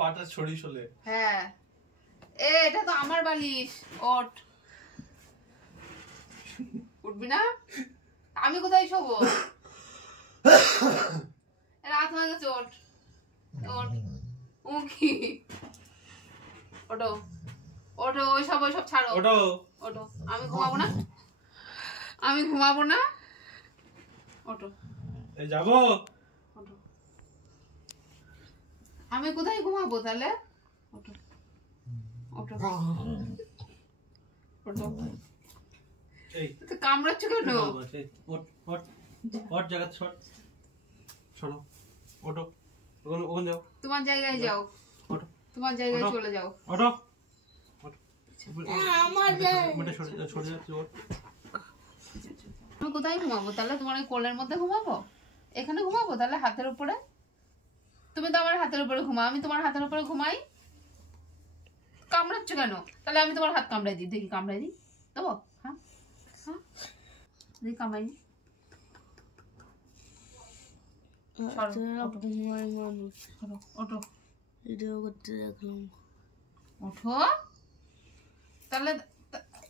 পাটা ছড়ি চলে। হ্যাঁ এটা তো আমার বালিশ। ওঠ, উঠবি না? আমি কোথায় শোবো? রাত হয়ে গেছে। ওঠ ওঠ, উঠি, ওঠো ওঠো, ওইসব ছাড়ো। ওঠো ওঠো, আমি ঘুমাবো না, আমি ঘুমাবো না। ওঠো, এই যাবো। ওঠো, আমি কোথায় ঘুমাবো তাহলে? ওঠো ওঠো ওঠো। এই তো কামড়াচ্ছ কেন? ওঠ ওঠ ওঠ, জায়গা ছড় ছড়ো, ওঠো, ওখানে যাও, তোমার জায়গায় যাও, ওঠো, তোমার জায়গায় চলে যাও। ওঠো, আমার ছড়ে যাচ্ছে। ওঠ, আমি কোথায় ঘুমাবো তাহলে? তোমার ওই কোলের মধ্যে ঘুমাবো? এখানে ঘুমাবো তাহলে হাতের উপরে? তুমি তো আমার হাতের উপরে ঘুমাও, আমি তোমার হাতের উপরে ঘুমাই। কামড়াচ্ছ কেন? তাহলে আমি তোমার হাত কামড়াই দিই, দেখি কামড়াই দিই। দেবো? হ্যাঁ হ্যাঁ, দেখি কামড়াই দিই। ওঠো, ওঠো। তাহলে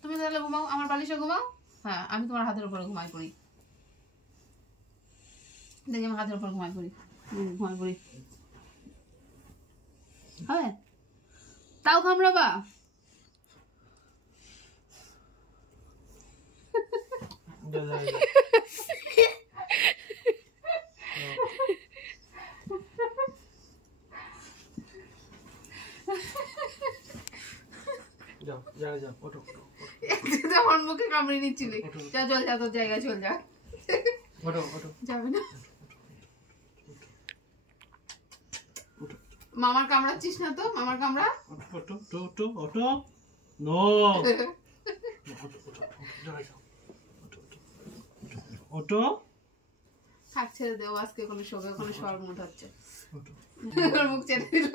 তুমি তাহলে ঘুমাও, আমার বালিশে ঘুমাও। হ্যাঁ, আমি তোমার হাতের উপরে ঘুমাই পড়ি। দেখি আমার হাতের উপর ঘুমাই পড়ি, ঘুমাই পড়ি। হ্যাঁ, তাও কামড়াবা? আমার মুখে কামড়ে নিচ্ছিলি। যা চল, যা তোর জায়গায় চল, যা। যাবে না? মামার কামড়াচ্ছিস না তো? মামার কামড়া। থাক, ছেড়ে দেও, আজকে ওখানে শোবে, ওখানে শোয়ার মুড হচ্ছে। মুখ ছেড়ে দিল।